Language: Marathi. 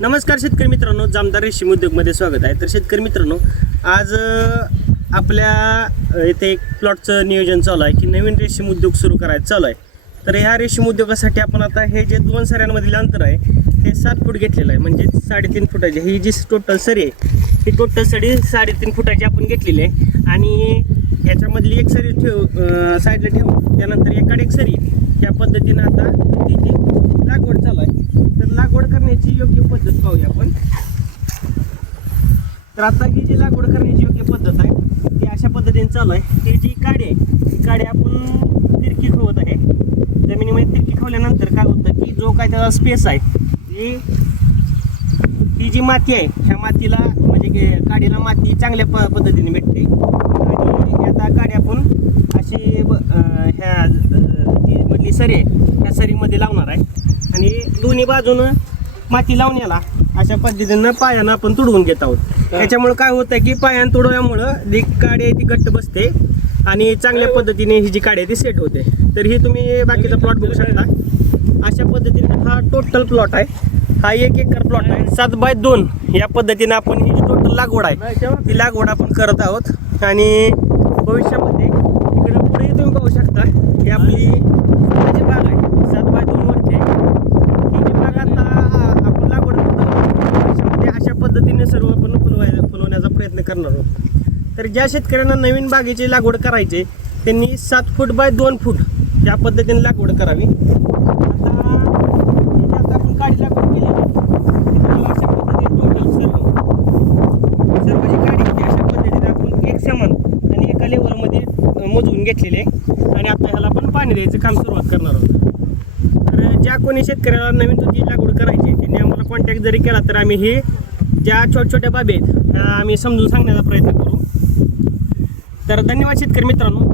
नमस्कार शेतकरी मित्रांनो, जामदार रेशीम उद्योगमध्ये स्वागत आहे. तर शेतकरी मित्रांनो, आज आपल्या इथे एक प्लॉटचं नियोजन चालू आहे की नवीन रेशीम उद्योग सुरू करायचं चालू आहे. तर ह्या रेशीम उद्योगासाठी आपण आता हे जे 2 सऱ्यांमधील अंतर आहे ते 7 फूट घेतलेलं आहे, म्हणजे 3.5 फुटाची ही जी टोटल सरी आहे ही टोटल सरी 3.5 फुटाची आपण घेतलेली आहे. आणि ह्याच्यामधली एक सरी साईडला ठेवून त्यानंतर एकाड एक सरी ह्या पद्धतीनं आता तिची लागवड चालू आहे. तर लागवड करण्याची योग्य पद्धत पाहूया आपण. तर आता ही जी लागवड करण्याची योग्य पद्धत आहे ती अशा पद्धतीने चालू आहे. ही जी काडी आहे ती काडी आपण तिरकी खवत आहे. जमिनीमध्ये तिरकी खवल्यानंतर काय होतं की जो काय त्याचा स्पेस आहे ही जी माती आहे ह्या मातीला म्हणजे काडीला माती चांगल्या पद्धतीने भेटते. आणि आता काडी आपण अशी ह्या मधली सरी आहे ह्या सरीमध्ये लावणार आहे. आणि दोन्ही बाजूनं माती लावण्याला अशा पद्धतीनं पायानं आपण तुडवून घेत आहोत. त्याच्यामुळे काय होतं की पायानं तुडवल्यामुळं जी काडी आहे ती घट्ट बसते आणि चांगल्या पद्धतीने ही जी काडी आहे ती सेट होते. तर ही तुम्ही बाकीचा प्लॉट बघू शकता. अशा पद्धतीने हा टोटल प्लॉट आहे. हा 1 एकर प्लॉट आहे. 7x2 या पद्धतीने आपण ही जी टोटल लागवड आहे ती लागवड आपण करत आहोत. आणि भविष्यामध्ये इकडे पुढे तुम्ही पाहू शकता की आपली जी बाग आहे 7x2 वरती आहे. ही जी बाग आता आपण लागवड करतो भविष्यामध्ये अशा पद्धतीने सर्व आपण फुलवण्याचा प्रयत्न करणार आहोत. तर ज्या शेतकऱ्यांना नवीन बागेची लागवड करायची त्यांनी 7 फूट बाय 2 फूट या पद्धतीने लागवड करावी. आता आपण काडी लागवड केली अशा पद्धतीने टोटल सर्व जी काडी होती अशा पद्धतीने आपण एक समान आणि एका लेवलमध्ये मोजून घेतलेले आहे. आणि आता ह्याला आपण पाणी द्यायचं काम सुरुवात करणार आहोत. तर ज्या कोणी शेतकऱ्याला नवीन तुझी लागवड करायची त्यांनी आम्हाला कॉन्टॅक्ट जरी केला तर आम्ही ही ज्या छोट्या बाबी आहेत त्या आम्ही समजून सांगण्याचा प्रयत्न करू. तर धन्यवाद शेतकरी मित्रांनो.